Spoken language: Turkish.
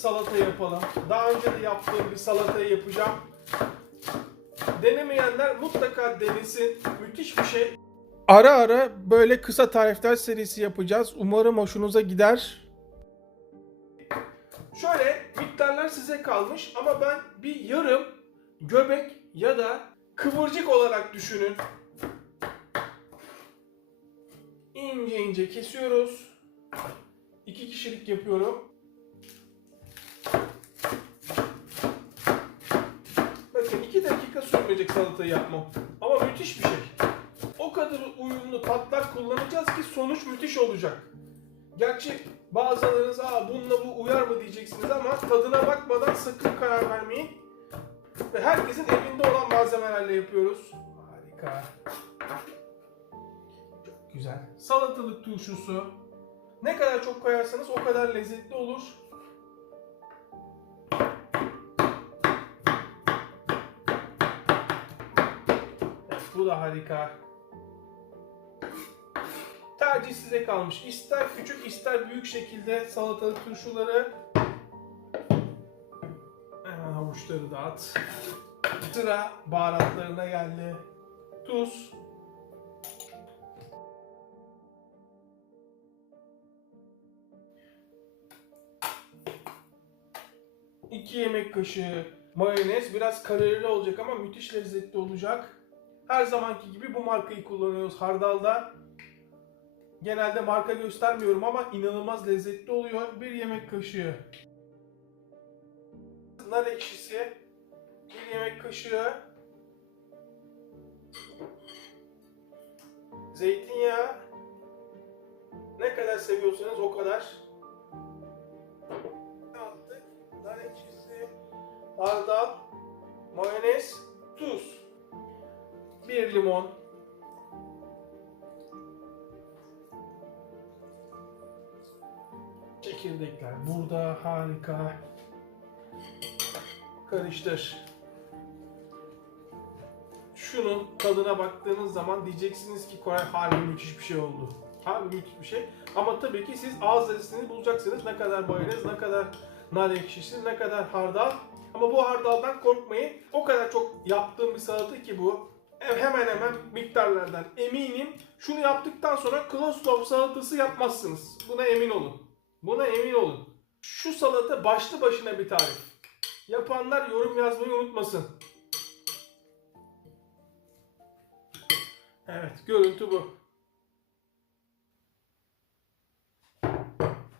salata yapalım. Daha önce de yaptığım bir salatayı yapacağım. Denemeyenler mutlaka denesin. Müthiş bir şey. Ara ara böyle kısa tarifler serisi yapacağız. Umarım hoşunuza gider. Şöyle miktarlar size kalmış ama ben bir yarım göbek ya da kıvırcık olarak düşünün. İnce ince kesiyoruz. İki kişilik yapıyorum. Dakika sürmeyecek salatayı yapmam. Ama müthiş bir şey. O kadar uyumlu tatlar kullanacağız ki sonuç müthiş olacak. Gerçi bazılarınız aa bununla bu uyar mı diyeceksiniz ama tadına bakmadan sakın karar vermeyin. Ve herkesin evinde olan malzemelerle yapıyoruz. Harika. Çok güzel. Salatalık turşusu. Ne kadar çok koyarsanız o kadar lezzetli olur. Bu da harika. Tercih size kalmış. İster küçük ister büyük şekilde salatalık turşuları. Hemen havuçları dağıt. Sıra baharatlarına geldi. Tuz. İki yemek kaşığı mayonez. Biraz kalorili olacak ama müthiş lezzetli olacak. Her zamanki gibi bu markayı kullanıyoruz hardalda. Genelde marka göstermiyorum ama inanılmaz lezzetli oluyor. Bir yemek kaşığı. Nar ekşisi, bir yemek kaşığı. Zeytinyağı, ne kadar seviyorsanız o kadar. Nar ekşisi, hardal, mayonez, tuz, bir limon, Çekirdekler burada harika. Karıştır. Şunun tadına baktığınız zaman diyeceksiniz ki Koray harbi müthiş bir şey oldu. Harbi müthiş bir şey. Ama tabii ki siz ağız lezzetini bulacaksınız. Ne kadar mayonez, ne kadar nar ekşisi, ne kadar hardal. Ama bu hardaldan korkmayın. O kadar çok yaptığım bir salata ki bu. Hemen hemen miktarlardan eminim. Şunu yaptıktan sonra Kloslov salatası yapmazsınız. Buna emin olun. Buna emin olun. Şu salata başlı başına bir tarif. Yapanlar yorum yazmayı unutmasın. Evet, görüntü bu.